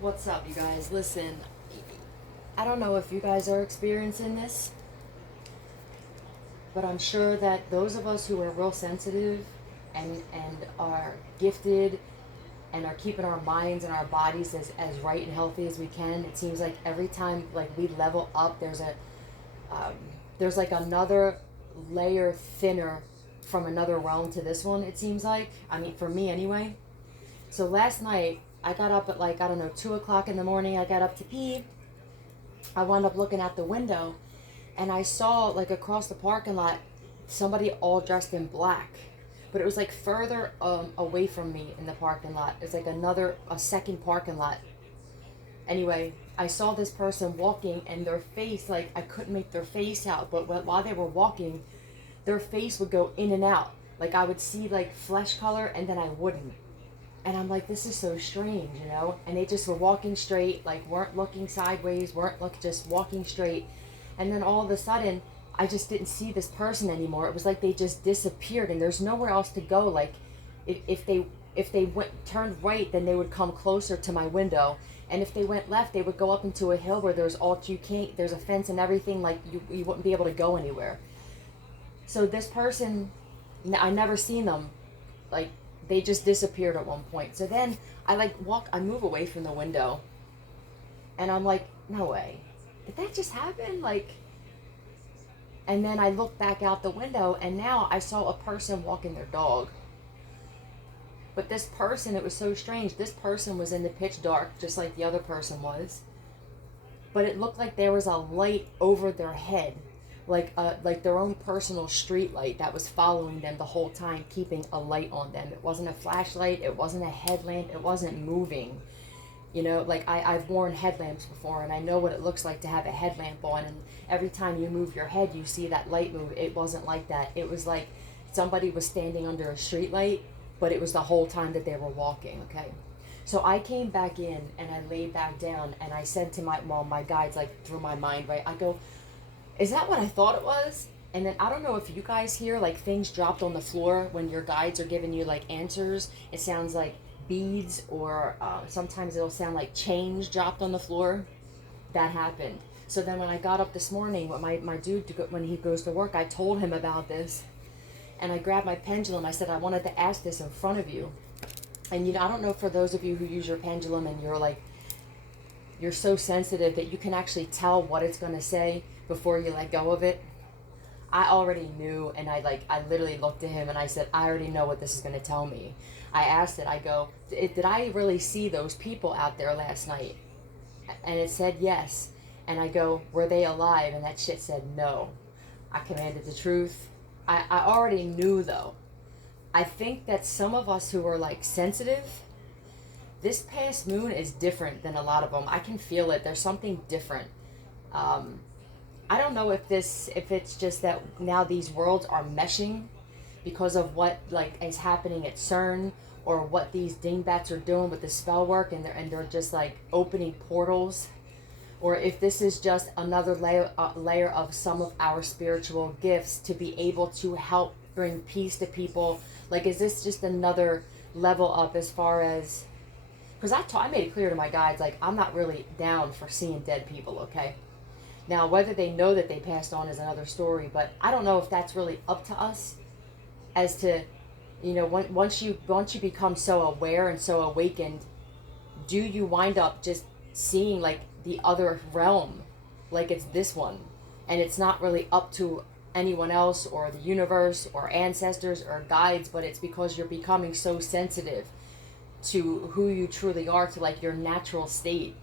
What's up, you guys? Listen, I don't know if you guys are experiencing this, but I'm sure that those of us who are real sensitive and are gifted and are keeping our minds and our bodies as right and healthy as we can, it seems like every time like we level up, um, there's like another layer thinner from another realm to this one. It seems like. I mean, for me anyway. So last night I got up at like I don't know 2 o'clock in the morning. I got up to eat. I wound up looking out the window and I saw like across the parking lot somebody all dressed in black. But it was like further away from me in the parking lot. It's like a second parking lot. Anyway, I saw this person walking and their face, like I couldn't make their face out, but while they were walking, their face would go in and out. Like I would see like flesh color and then I wouldn't. And I'm like, this is so strange, you know? And they just were walking straight, like weren't looking sideways, just walking straight. And then all of a sudden, I just didn't see this person anymore. It was like they just disappeared and there's nowhere else to go. Like if they went turned right, then they would come closer to my window. And if they went left, they would go up into a hill where there's a fence and everything, like you wouldn't be able to go anywhere. So this person, I never seen them. Like they just disappeared at one point. So then I move away from the window, and I'm like, no way, did that just happen? Like, and then I look back out the window, and now I saw a person walking their dog. But this person, it was so strange. This person was in the pitch dark, just like the other person was. But it looked like there was a light over their head, like their own personal street light that was following them the whole time, keeping a light on them. It wasn't a flashlight, it wasn't a headlamp, it wasn't moving. You know, like I've worn headlamps before and I know what it looks like to have a headlamp on, and every time you move your head you see that light move. It wasn't like that. It was like somebody was standing under a street light, but it was the whole time that they were walking, okay? So I came back in and I laid back down and I said to my guides, like through my mind, right? I go, is that what I thought it was? And then I don't know if you guys hear like things dropped on the floor when your guides are giving you like answers. It sounds like beads, or sometimes it'll sound like change dropped on the floor. That happened. So then when I got up this morning, my dude, when he goes to work, I told him about this. And I grabbed my pendulum. I said, I wanted to ask this in front of you. And I don't know, for those of you who use your pendulum and you're so sensitive that you can actually tell what it's going to say before you let go of it. I already knew, and I literally looked at him and I said, I already know what this is going to tell me. I asked it, I go, did I really see those people out there last night? And it said yes. And I go, were they alive? And that shit said no. I commanded the truth. I already knew though. I think that some of us who are like sensitive, this past moon is different than a lot of them. I can feel it. There's something different. I don't know if it's just that now these worlds are meshing because of what like is happening at CERN, or what these dingbats are doing with the spell work, and they're just like opening portals, or if this is just another layer of some of our spiritual gifts to be able to help bring peace to people. Like, is this just another level up as far as, because I made it clear to my guides, like, I'm not really down for seeing dead people, okay? Now, whether they know that they passed on is another story, but I don't know if that's really up to us as to, once you become so aware and so awakened, do you wind up just seeing like the other realm, like it's this one, and it's not really up to anyone else or the universe or ancestors or guides, but it's because you're becoming so sensitive to who you truly are, to like your natural state.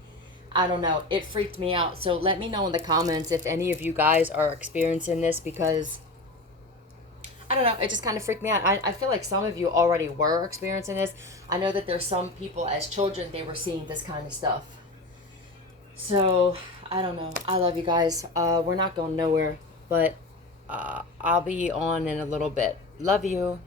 I don't know. It freaked me out. So let me know in the comments if any of you guys are experiencing this, because I don't know. It just kind of freaked me out. I feel like some of you already were experiencing this. I know that there's some people as children, they were seeing this kind of stuff. So I don't know. I love you guys. We're not going nowhere, but I'll be on in a little bit. Love you.